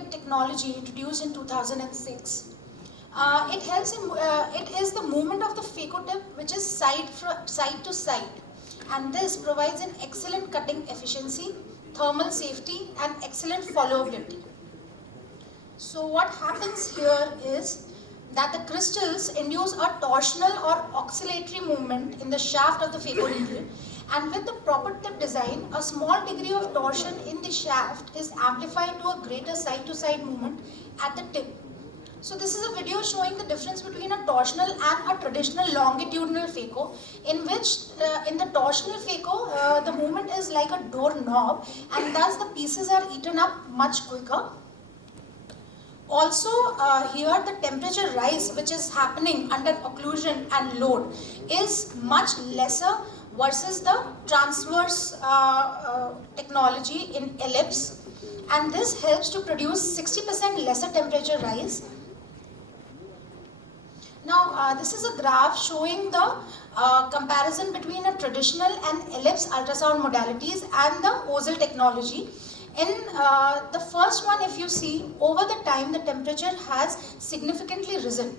fingertip technology introduced in 2006. It is the movement of the phaco-tip which is side to side, and this provides an excellent cutting efficiency, thermal safety, and excellent followability. So what happens here is that the crystals induce a torsional or oscillatory movement in the shaft of the phaconeedle, and with the proper tip design, a small degree of torsion in the shaft is amplified to a greater side-to-side movement at the tip. So this is a video showing the difference between a torsional and a traditional longitudinal phaco, in which in the torsional phaco, the movement is like a door knob, and thus the pieces are eaten up much quicker. Also, here the temperature rise which is happening under occlusion and load is much lesser versus the transverse technology in ellipse, and this helps to produce 60% lesser temperature rise. Now, this is a graph showing the comparison between a traditional and ellipse ultrasound modalities and the OZL technology. In the first one, if you see, over the time the temperature has significantly risen.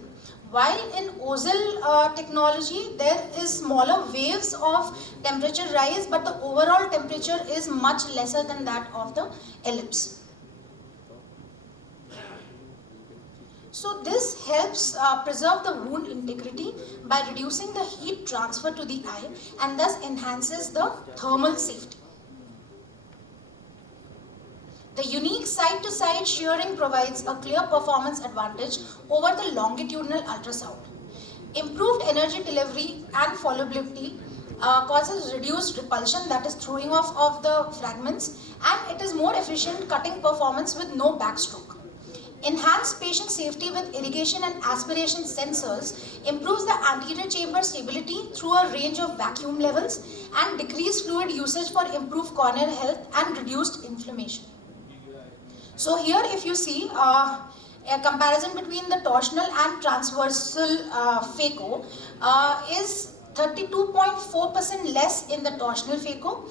While in OZL technology, there is smaller waves of temperature rise, but the overall temperature is much lesser than that of the ellipse. So this helps preserve the wound integrity by reducing the heat transfer to the eye, and thus enhances the thermal safety. The unique side-to-side shearing provides a clear performance advantage over the longitudinal ultrasound. Improved energy delivery and followability causes reduced repulsion, that is throwing off of the fragments, and it is more efficient cutting performance with no backstroke. Enhanced patient safety with irrigation and aspiration sensors improves the anterior chamber stability through a range of vacuum levels, and decreased fluid usage for improved corneal health and reduced inflammation. So here if you see a comparison between the torsional and transversal phaco is 32.4% less in the torsional phaco,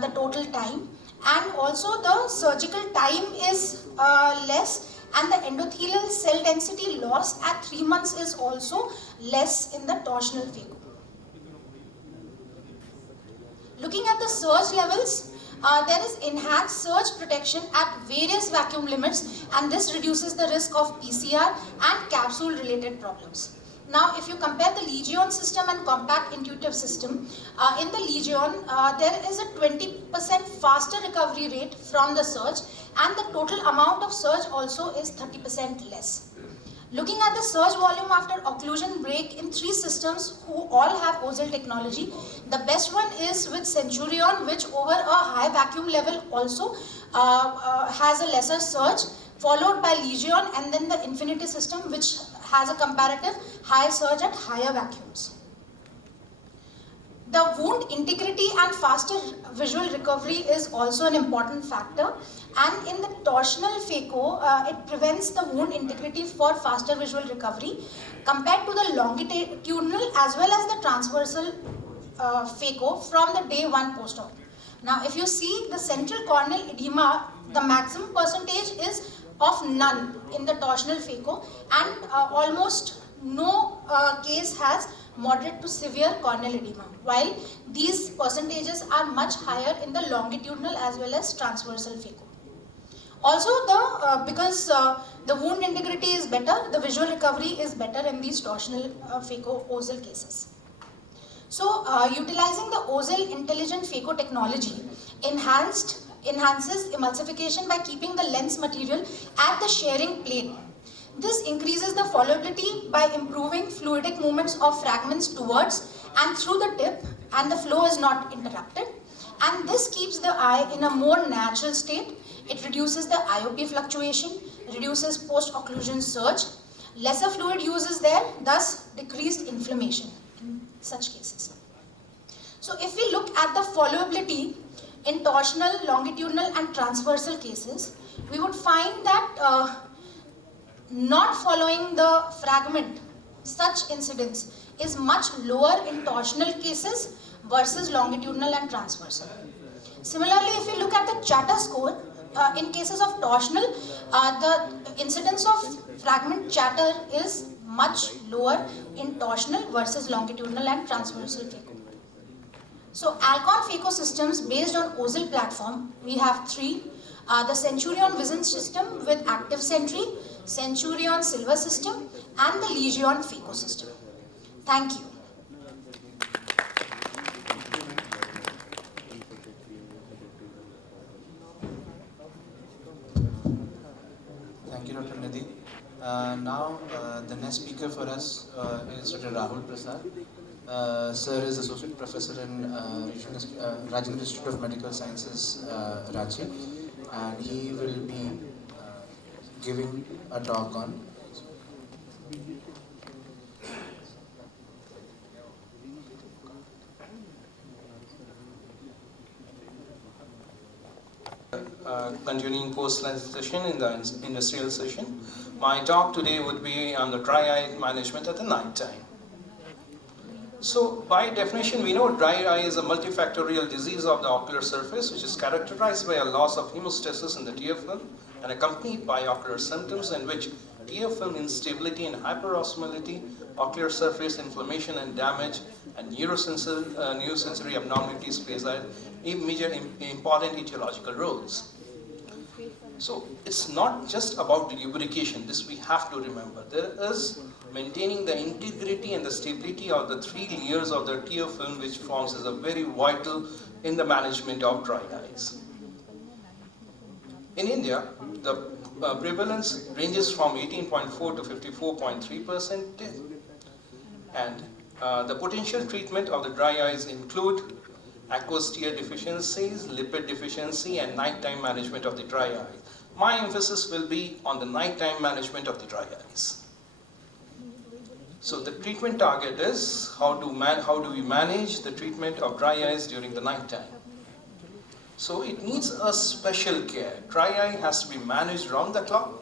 the total time, and also the surgical time is less, and the endothelial cell density loss at 3 months is also less in the torsional phaco. Looking at the surge levels, there is enhanced surge protection at various vacuum limits, and this reduces the risk of PCR and capsule related problems. Now, if you compare the Legion system and compact intuitive system, in the Legion, there is a 20% faster recovery rate from the surge, and the total amount of surge also is 30% less. Looking at the surge volume after occlusion break in 3 systems who all have OZL technology, the best one is with Centurion, which over a high vacuum level also has a lesser surge, followed by Legion, and then the Infinity system, which has a comparative high surge at higher vacuums. The wound integrity and faster visual recovery is also an important factor, and in the torsional phaco, it prevents the wound integrity for faster visual recovery compared to the longitudinal as well as the transversal phaco from the day 1 post-op. Now, if you see the central corneal edema, the maximum percentage is of none in the torsional phaco, and almost no case has moderate to severe corneal edema, while these percentages are much higher in the longitudinal as well as transversal phaco. Also, because the wound integrity is better, the visual recovery is better in these torsional phaco OZL cases. So, utilizing the OZL intelligent phaco technology enhances emulsification by keeping the lens material at the shearing plane. This increases the followability by improving fluidic movements of fragments towards and through the tip, and the flow is not interrupted. And this keeps the eye in a more natural state. It reduces the IOP fluctuation, reduces post-occlusion surge, lesser fluid use is there, thus decreased inflammation in such cases. So if we look at the followability in torsional, longitudinal and transversal cases, we would find that not following the fragment, such incidence is much lower in torsional cases versus longitudinal and transversal. Similarly, if you look at the Chatter score, in cases of torsional, the incidence of fragment chatter is much lower in torsional versus longitudinal and transversal phaco. So Alcon phaco systems based on OSIL platform, we have three. The Centurion Vision system with active sentry, Centurion Silver system, and the Legion phaco system. Thank you. Thank you, Dr. Nidhi. Now, the next speaker for us is Dr. Rahul Prasad. Sir is Associate Professor in Rajendra Institute of Medical Sciences, Ranchi, and he will be giving a talk on continuing post-lens session in the industrial session. My talk today would be on the dry eye management at the night time. So by definition, we know dry eye is a multifactorial disease of the ocular surface which is characterized by a loss of hemostasis in the tear film and accompanied by ocular symptoms in which tear film instability and hyperosmolality, ocular surface inflammation and damage, and neurosensory abnormalities plays a major important etiological roles. So it's not just about lubrication, this we have to remember. There is maintaining the integrity and the stability of the three layers of the tear film which forms as a very vital in the management of dry eyes. In India, the prevalence ranges from 18.4 to 54.3%, and the potential treatment of the dry eyes include aqueous tear deficiencies, lipid deficiency, and nighttime management of the dry eye. My emphasis will be on the nighttime management of the dry eyes. So the treatment target is how do we manage the treatment of dry eyes during the nighttime. So it needs a special care. Dry eye has to be managed round the clock,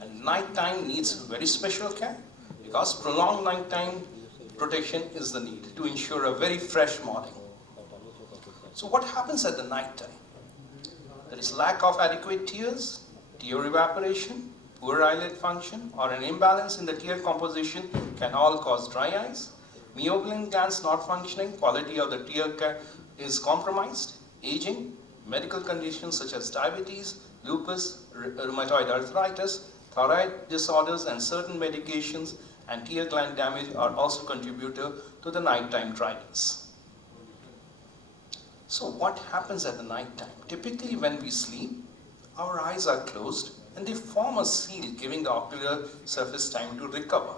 and nighttime needs very special care because prolonged nighttime protection is the need to ensure a very fresh morning. So what happens at the night time? There is lack of adequate tears, tear evaporation, poor eyelid function, or an imbalance in the tear composition can all cause dry eyes. Meibomian glands not functioning, quality of the tear is compromised, aging, medical conditions such as diabetes, lupus, rheumatoid arthritis, thyroid disorders, and certain medications and tear gland damage are also contributor to the nighttime dryness. So what happens at the night time? Typically when we sleep, our eyes are closed and they form a seal giving the ocular surface time to recover.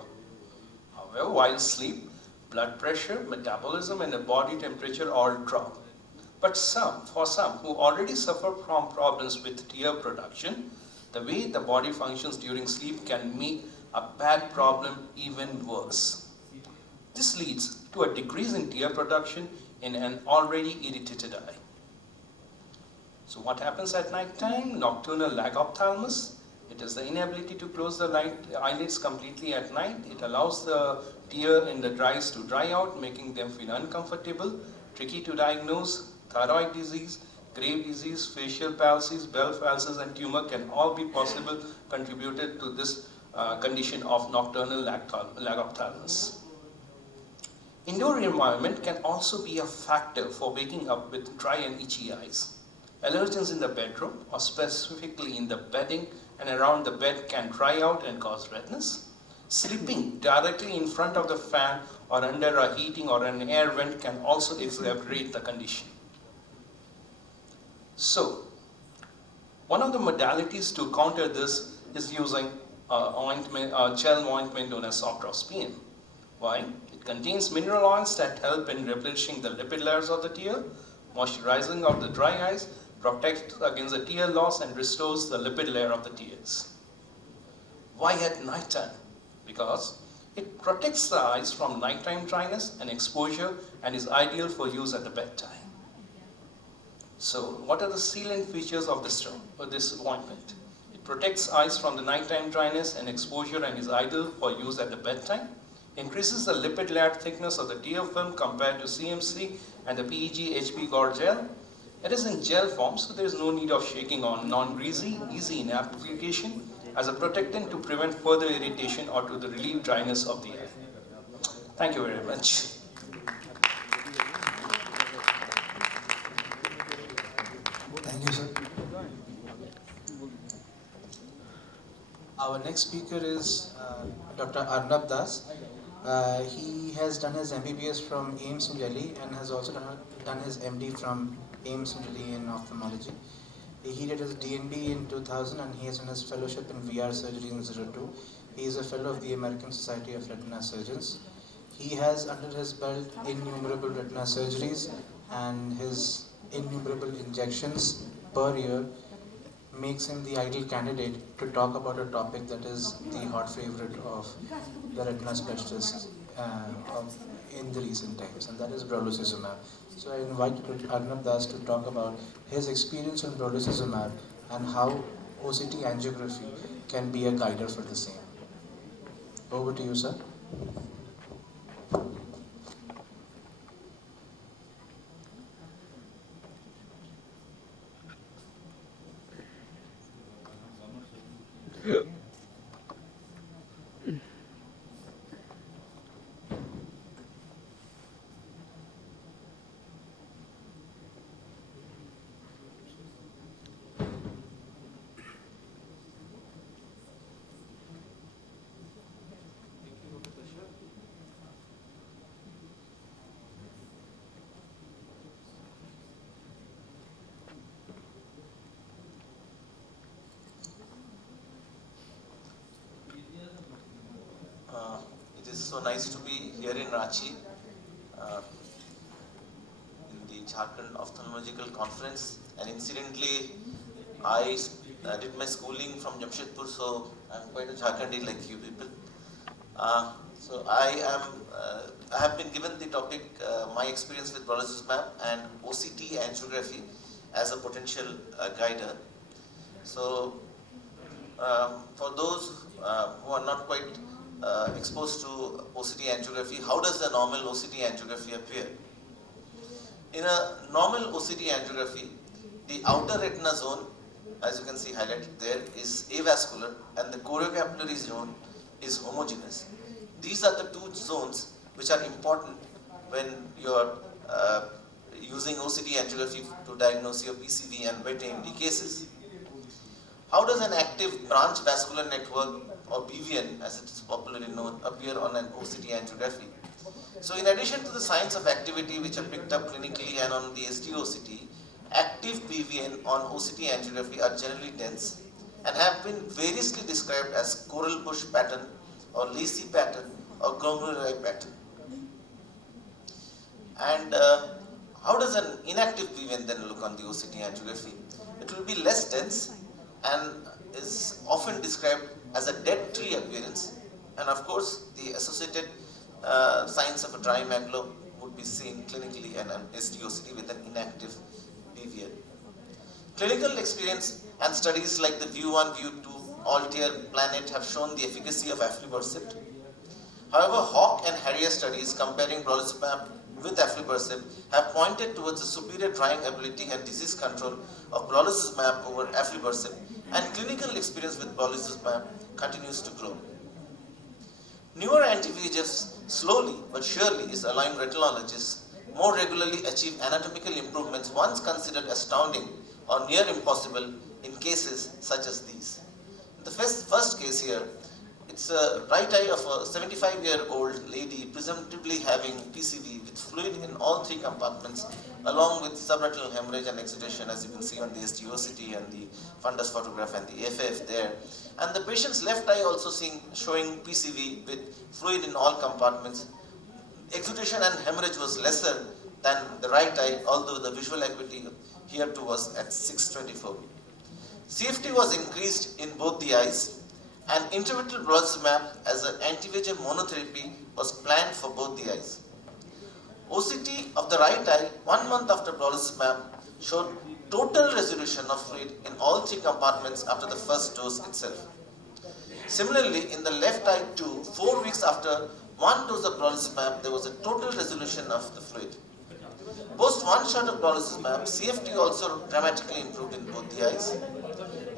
However, while asleep, blood pressure, metabolism, and the body temperature all drop. But for some who already suffer from problems with tear production, the way the body functions during sleep can make a bad problem even worse. This leads to a decrease in tear production in an already irritated eye. So what happens at night time? Nocturnal lagophthalmos. It is the inability to close the eyelids completely at night. It allows the tear in the eyes to dry out, making them feel uncomfortable, tricky to diagnose. Thyroid disease, grave disease, facial palsies, Bell palsies, and tumor can all be possible contributed to this condition of nocturnal lagophthalmos. Indoor environment can also be a factor for waking up with dry and itchy eyes. Allergens in the bedroom, or specifically in the bedding and around the bed, can dry out and cause redness. Sleeping directly in front of the fan or under a heating or an air vent can also exacerbate the condition. So, one of the modalities to counter this is using gel ointment known as softdrospine. Why? It contains mineral oils that help in replenishing the lipid layers of the tear, moisturizing of the dry eyes, protects against the tear loss, and restores the lipid layer of the tears. Why at night time? Because it protects the eyes from nighttime dryness and exposure and is ideal for use at the bedtime. So, what are the sealant features of this ointment? It protects eyes from the nighttime dryness and exposure and is ideal for use at the bedtime. Increases the lipid layer thickness of the tear film compared to CMC and the PEG HP Gore gel. It is in gel form, so there is no need of shaking on, non-greasy, easy in application as a protectant to prevent further irritation or to relieve dryness of the eye. Thank you very much. Thank you, sir. Our next speaker is Dr. Arnab Das. He has done his MBBS from AIMS in Delhi and has also done his MD from AIMS in Delhi in ophthalmology. He did his DNB in 2000 and he has done his fellowship in VR surgery in 02. He is a fellow of the American Society of Retina Surgeons. He has under his belt innumerable retina surgeries and his innumerable injections per year makes him the ideal candidate to talk about a topic that is the hot favorite of the retina specialists in the recent times, and that is brolucizumab. So I invite Arnab Das to talk about his experience on brolucizumab and how OCT angiography can be a guider for the same. Over to you, sir. It is so nice to be here in Ranchi in the Jharkhand Ophthalmological Conference, and incidentally I did my schooling from Jamshedpur, so I'm quite a Jharkhandi like you people. So I have been given the topic my experience with brolucizumab and OCT angiography as a potential guider. So for those who are not quite exposed to OCT angiography, how does the normal OCT angiography appear? In a normal OCT angiography, the outer retina zone, as you can see highlighted there, is avascular and the choriocapillary zone is homogeneous. These are the two zones which are important when you are using OCT angiography to diagnose your PCV and wet AMD cases. How does an active branch vascular network, or BVN as it is popularly known, appear on an OCT angiography? So in addition to the signs of activity which are picked up clinically and on the SD-OCT, active BVN on OCT angiography are generally dense and have been variously described as coral bush pattern or lacy pattern or glomeruli pattern. And how does an inactive BVN then look on the OCT angiography? It will be less dense and is often described as a dead tree appearance, and of course the associated signs of a dry macula would be seen clinically and an SD-OCT with an inactive BVN. Clinical experience and studies like the View 1, View 2, Altair, Planet have shown the efficacy of aflibercept. However, Hawk and Harrier studies comparing brolucizumab with aflibercept have pointed towards the superior drying ability and disease control of brolucizumab over aflibercept, and clinical experience with brolucizumab continues to grow. Newer anti-VEGFs slowly but surely is allowing retinologists more regularly achieve anatomical improvements once considered astounding or near impossible in cases such as these. In the first case here, it's a right eye of a 75-year-old lady presumptively having PCV with fluid in all three compartments along with subretinal hemorrhage and exudation, as you can see on the SD-OCT and the fundus photograph and the FF there. And the patient's left eye also showing PCV with fluid in all compartments. Exudation and hemorrhage was lesser than the right eye, although the visual acuity here too was at 624. CFT was increased in both the eyes, and intravitreal brolucizumab as an anti-VEGF monotherapy was planned for both the eyes. OCT of the right eye 1 month after brolucizumab showed total resolution of fluid in all three compartments after the first dose itself. Similarly, in the left eye too, 4 weeks after one dose of brolucizumab, there was a total resolution of the fluid. Post one shot of brolucizumab, CFT also dramatically improved in both the eyes.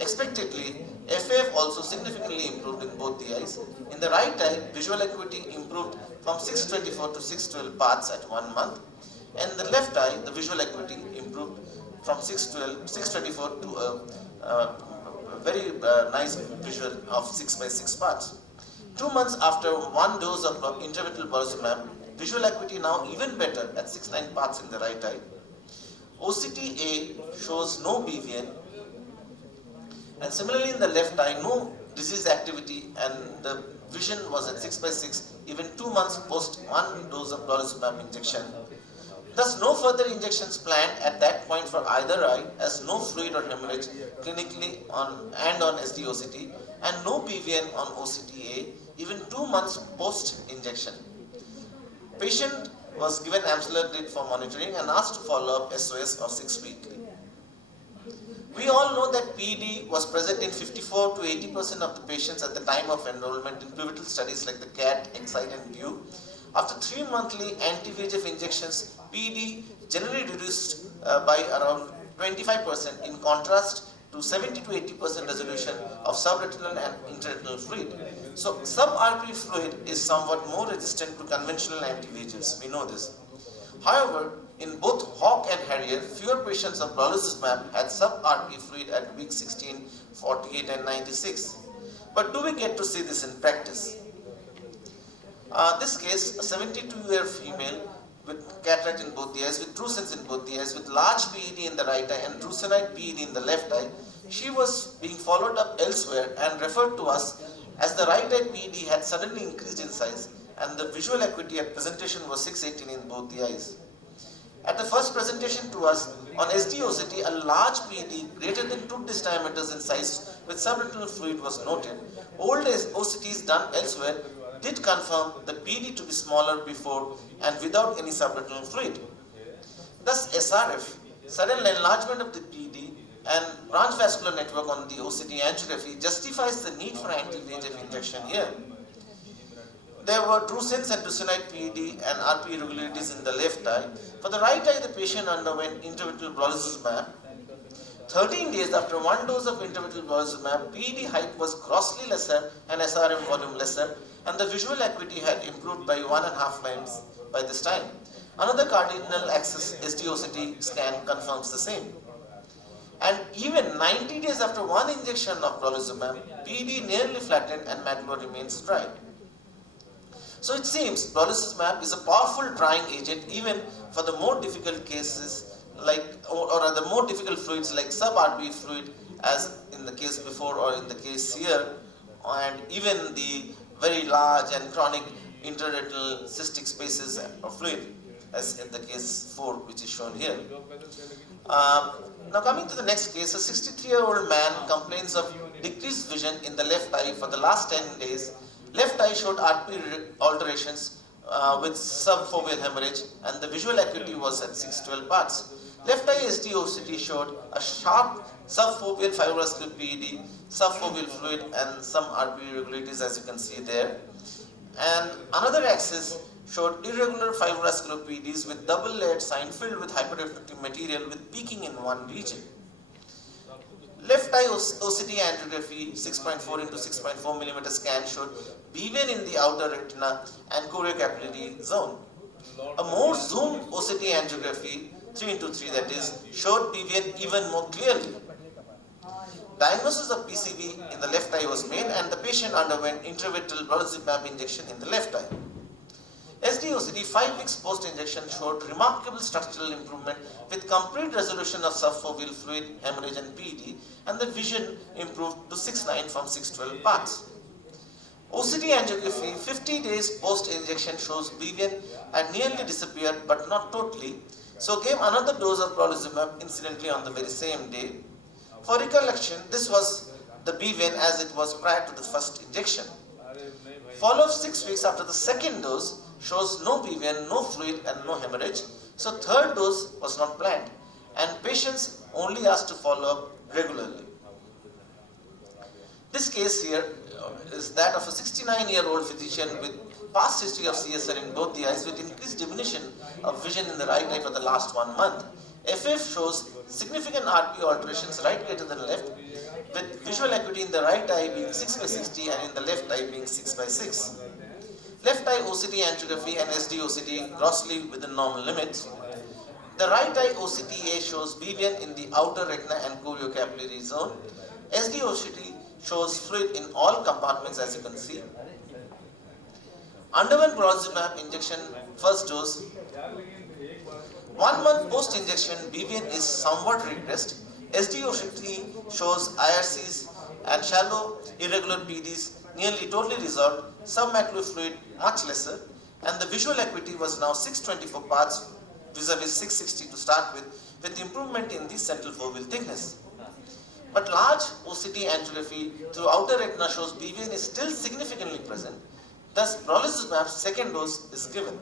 Expectedly, FAF also significantly improved in both the eyes. In the right eye, visual acuity improved from 624 to 612 parts at 1 month. And in the left eye, the visual acuity improved from 624 to a very nice visual of 6 by 6 parts. 2 months after one dose of intravitreal brolucizumab, visual acuity now even better at 69 parts in the right eye. OCTA shows no BVN, and similarly in the left eye, no disease activity, and the vision was at 6 by 6 even 2 months post one dose of brolucizumab injection. Thus, no further injections planned at that point for either eye, as no fluid or hemorrhage clinically on SD-OCT, and no BVN on OCTA even 2 months post injection. Patient was given amsulodipine for monitoring and asked to follow up SOS or 6 weekly. We all know that PED was present in 54 to 80% of the patients at the time of enrollment in pivotal studies like the CAT, EXCITE and VIEW. After 3 monthly anti-VEGF injections, PED generally reduced by around 25%, in contrast to 70 to 80% resolution of subretinal and intraretinal fluid. So sub-RPE fluid is somewhat more resistant to conventional anti-VEGFs, we know this. However, in both Hawk and Harrier, fewer patients of brolucizumab had sub-RPE fluid at week 16, 48 and 96. But do we get to see this in practice? This case, a 72-year female with cataract in both the eyes, with drusense in both the eyes, with large PED in the right eye and drusenite PED in the left eye, she was being followed up elsewhere and referred to us as the right eye PED had suddenly increased in size and the visual acuity at presentation was 618 in both the eyes. At the first presentation to us, on SD-OCT, a large PED greater than 2 disc diameters in size with subretinal fluid was noted. Old OCTs done elsewhere did confirm the PED to be smaller before and without any subretinal fluid. Thus, SRF, sudden enlargement of the PED and branch vascular network on the OCT angiography justifies the need for anti-VEGF injection here. There were drusense and drusenite PED and RPE irregularities in the left eye. For the right eye, the patient underwent intravitreal brolucizumab. 13 days after one dose of intravitreal brolucizumab, PED height was grossly lesser and SRM volume lesser, and the visual acuity had improved by 1.5 times by this time. Another cardinal axis SD-OCT scan confirms the same. And even 90 days after one injection of brolucizumab, PED nearly flattened and macula remains dry. So it seems brolucizumab is a powerful drying agent even for the more difficult cases like or the more difficult fluids like sub-RPE fluid, as in the case before or in the case here, and even the very large and chronic intraretinal cystic spaces of fluid, as in the case 4 which is shown here. Now coming to the next case, a 63-year-old man complains of decreased vision in the left eye for the last 10 days. Left eye showed RPE alterations with subfoveal hemorrhage, and the visual acuity was at 612 parts. Left eye SD-OCT showed a sharp subfoveal fibroscleral PED, subfoveal fluid and some RPE irregularities, as you can see there. And another axis showed irregular fibroscleral PEDs with double-layered sign filled with hyperreflective material with peaking in one region. Left eye OCT angiography 6.4 into 6.4 mm scan showed BVN in the outer retina and choriocapillary zone. A more zoomed OCT angiography 3 into 3 that is showed BVN even more clearly. Diagnosis of PCV in the left eye was made and the patient underwent intravitreal brolucizumab injection in the left eye. SD-OCT 5 weeks post-injection showed remarkable structural improvement with complete resolution of subfoveal fluid, hemorrhage and PED, and the vision improved to 6.9 from 6.12 parts. OCT angiography 50 days post-injection shows BVN had nearly disappeared but not totally, so gave another dose of brolucizumab incidentally on the very same day. For recollection, this was the BVN as it was prior to the first injection. Follow-up 6 weeks after the second dose shows no BVN, no fluid and no hemorrhage, so third dose was not planned and patients only asked to follow up regularly. This case here is that of a 69-year-old physician with past history of CSR in both the eyes with increased diminution of vision in the right eye for the last 1 month. FF shows significant RP alterations right greater than left, with visual acuity in the right eye being 6 by 60 and in the left eye being 6 by 6. Left eye OCT angiography and SD OCT grossly within normal limits. The right eye OCTA shows BVN in the outer retina and choriocapillary zone. SD OCT shows fluid in all compartments, as you can see. Underwent brolucizumab injection first dose. 1 month post injection BVN is somewhat regressed. SD OCT shows IRCs and shallow irregular PDs nearly totally resolved, submacular fluid much lesser, and the visual acuity was now 624 parts vis-a-vis 660 to start with improvement in the central foveal thickness. But large OCT angiography through outer retina shows BVN is still significantly present, thus brolucizumab's second dose is given.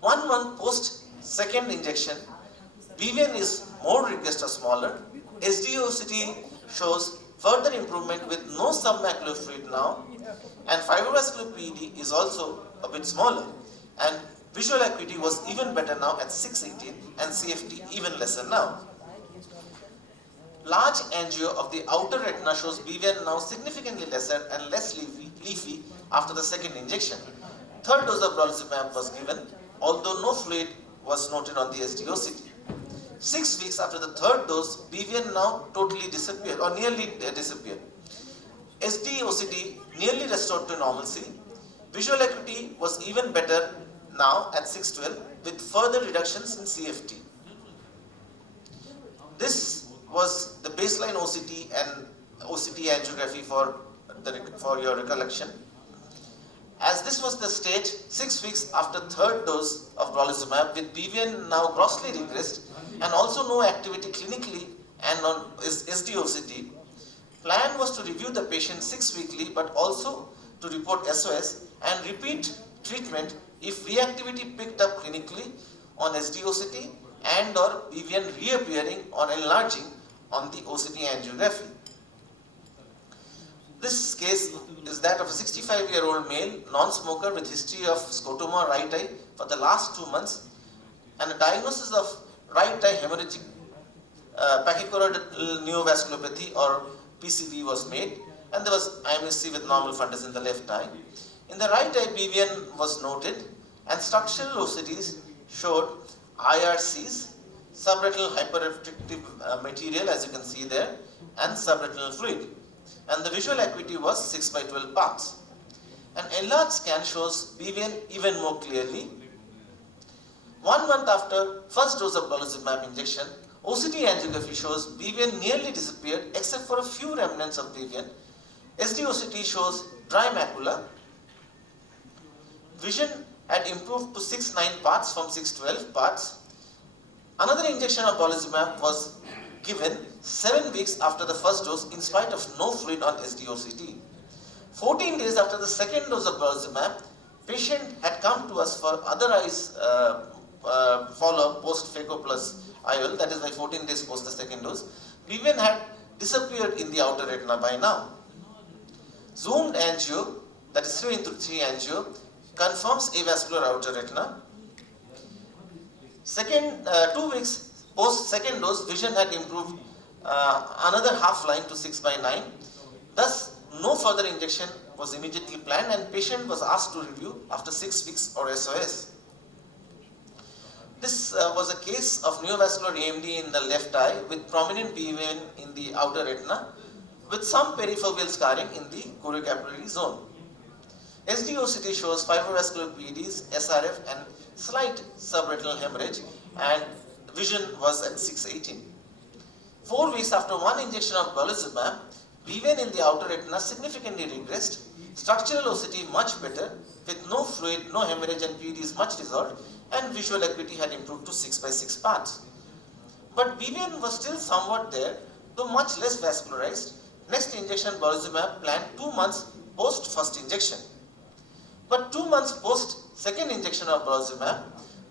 1 month post second injection, BVN is more regressed or smaller. SD OCT shows further improvement with no submacular fluid now, and fibrovascular PED is also a bit smaller, and visual acuity was even better now at 618 and CFT even lesser now. Large angio of the outer retina shows BVN now significantly lesser and less leafy after the second injection. Third dose of brolucizumab was given, although no fluid was noted on the SD-OCT. 6 weeks after the third dose, BVN now totally disappeared or nearly disappeared. SD-OCT nearly restored to normalcy. Visual acuity was even better now at 612 with further reductions in CFT. This was the baseline OCT and OCT angiography for your recollection. As this was the state 6 weeks after third dose of brolucizumab with BVN now grossly regressed and also no activity clinically and on SD-OCT. Plan was to review the patient 6 weekly but also to report SOS and repeat treatment if reactivity picked up clinically on SD-OCT and or BVN reappearing or enlarging on the OCT angiography. This case is that of a 65-year-old male, non-smoker with history of scotoma right eye for the last 2 months, and a diagnosis of right eye hemorrhagic pachychoroidal neovasculopathy or PCV was made, and there was IMSC with normal fundus in the left eye. In the right eye, BVN was noted, and structural OCTs showed IRCs, subretinal hyperrefractive material, as you can see there, and subretinal fluid. And the visual acuity was 6 by 12 parts. An enlarged scan shows BVN even more clearly. 1 month after first dose of brolucizumab injection, OCT angiography shows BVN nearly disappeared except for a few remnants of BVN. SD-OCT shows dry macula. Vision had improved to 6-9 parts from 6-12 parts. Another injection of brolucizumab was given 7 weeks after the first dose in spite of no fluid on SD-OCT. 14 days after the second dose of brolucizumab, patient had come to us for other eyes follow-up post-phaco plus IOL, that is by 14 days post the second dose. BVN had disappeared in the outer retina by now. Zoomed angio, that is 3x3 angio, confirms avascular outer retina. 2 weeks post second dose, vision had improved another half line to 6 by 9. Thus, no further injection was immediately planned and patient was asked to review after 6 weeks or SOS. This was a case of neovascular AMD in the left eye with prominent BVN in the outer retina with some perifoveal scarring in the choriocapillary zone. SD-OCT shows fibrovascular PEDs, SRF and slight subretinal hemorrhage, and vision was at 618. 4 weeks after 1 injection of brolucizumab, BVN in the outer retina significantly regressed, structural OCT much better with no fluid, no hemorrhage and PEDs much resolved, and visual acuity had improved to 6 by 6 parts. But BVN was still somewhat there, though much less vascularized. Next injection brolucizumab planned 2 months post first injection. But 2 months post second injection of brolucizumab,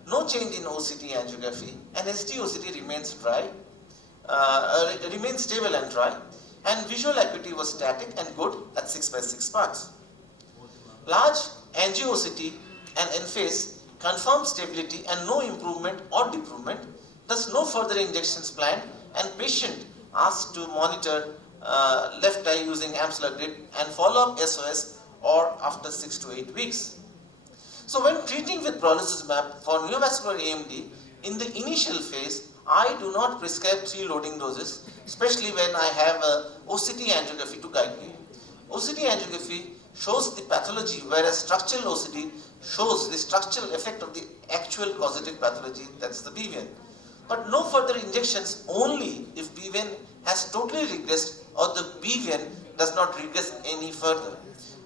no change in OCT angiography, and SD-OCT remains dry, remains stable and dry, and visual acuity was static and good at 6 by 6 parts. Large angio-OCT and ENPHASE confirmed stability and no improvement or debridement, thus no further injections planned, and patient asked to monitor left eye using AMSLA grid and follow up SOS or after 6 to 8 weeks. So when treating with brolucizumab for neovascular AMD, in the initial phase, I do not prescribe 3 loading doses, especially when I have a OCT angiography to guide me. OCT angiography shows the pathology, whereas structural OCT shows the structural effect of the actual causative pathology, that's the BVN. But no further injections only if BVN has totally regressed or the BVN does not regress any further.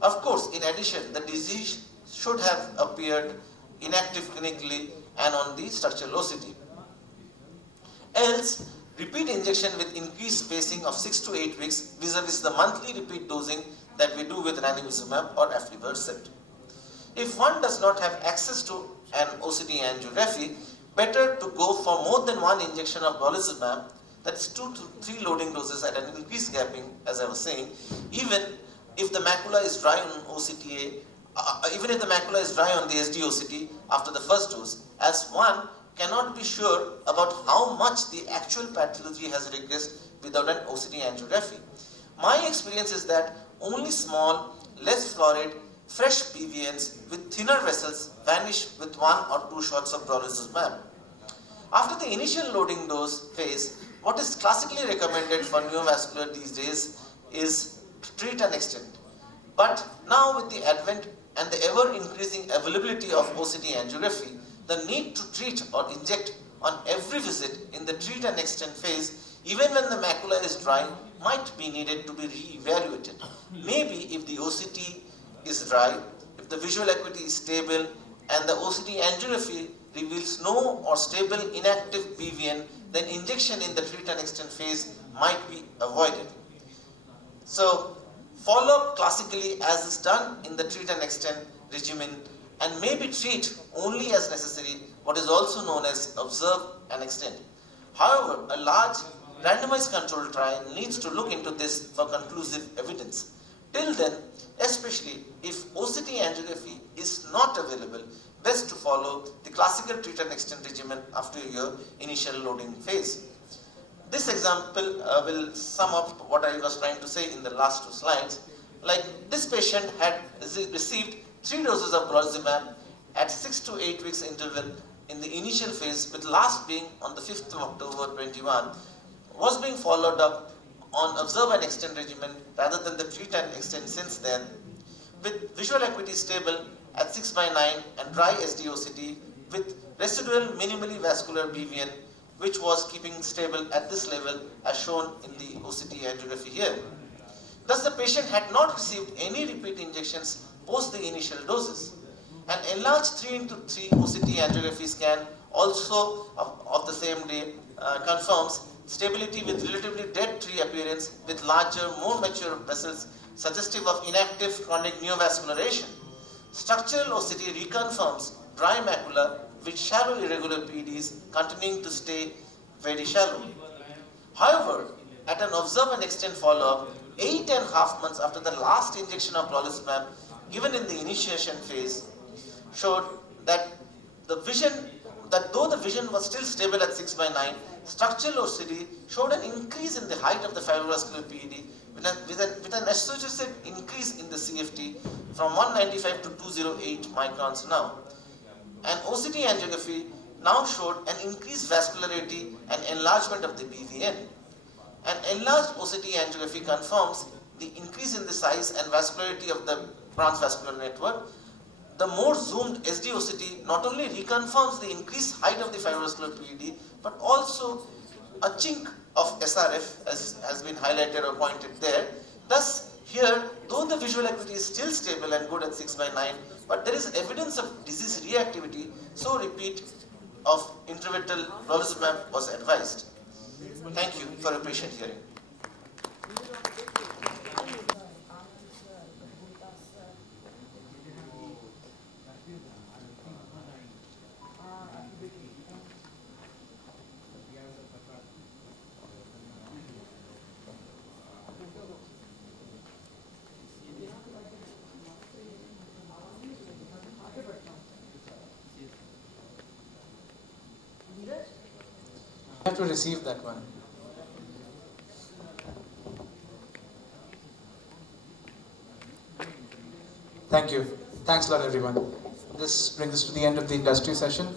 Of course, in addition, the disease should have appeared inactive clinically and on the structural OCT. Else, repeat injection with increased spacing of 6 to 8 weeks vis-a-vis the monthly repeat dosing that we do with ranibizumab or aflibercept. If one does not have access to an OCT angiography, better to go for more than 1 injection of brolucizumab, that is 2 to 3 loading doses at an increased gapping, as I was saying, even if the macula is dry on OCTA, even if the macula is dry on the SD-OCT after the first dose, as one cannot be sure about how much the actual pathology has regressed without an OCT angiography. My experience is that only small, less florid, fresh BVNs with thinner vessels vanish with 1 or 2 shots of brolucizumab. After the initial loading dose phase, what is classically recommended for neovascular these days is to treat and extend. But now with the advent and the ever increasing availability of OCT angiography, the need to treat or inject on every visit in the treat and extend phase, even when the macula is dry, might be needed to be re-evaluated. Maybe if the OCT is dry, if the visual acuity is stable, and the OCT angiography reveals no or stable inactive BVN, then injection in the treat and extend phase might be avoided. So, follow-up classically as is done in the treat and extend regimen, and maybe treat only as necessary, what is also known as observe and extend. However, a large randomized controlled trial needs to look into this for conclusive evidence. Till then, especially if OCT angiography is not available, best to follow the classical treat and extend regimen after your initial loading phase. This example will sum up what I was trying to say in the last 2 slides. Like this patient had received 3 doses of brolucizumab at 6 to 8 weeks interval in the initial phase, with last being on the 5th of October 21, was being followed up on observe and extend regimen rather than the treat and extend since then, with visual acuity stable at 6/9 and dry SD-OCT with residual minimally vascular BVN, which was keeping stable at this level as shown in the OCT angiography here. Thus the patient had not received any repeat injections post the initial doses. An enlarged 3x3 OCT angiography scan also of the same day confirms stability with relatively dead tree appearance with larger, more mature vessels suggestive of inactive chronic neovascularization. Structural OCT reconfirms dry macula with shallow irregular PDs continuing to stay very shallow. However, at an observe and extend follow-up, 8.5 months after the last injection of brolucizumab given in the initiation phase, showed that though the vision was still stable at 6/9, structural OCT showed an increase in the height of the fibrovascular PED with an associated increase in the CFT from 195 to 208 microns now. And OCT angiography now showed an increased vascularity and enlargement of the BVN. An enlarged OCT angiography confirms the increase in the size and vascularity of the transvascular network. The more zoomed SD-OCT not only reconfirms the increased height of the fibrovascular PED, but also a chink of SRF, as has been highlighted or pointed there. Thus, here, though the visual acuity is still stable and good at 6/9, but there is evidence of disease reactivity, so repeat of intravitreal brolucizumab was advised. Thank you for your patient hearing. to receive that one. Thank you. Thanks a lot, everyone. This brings us to the end of the industry session.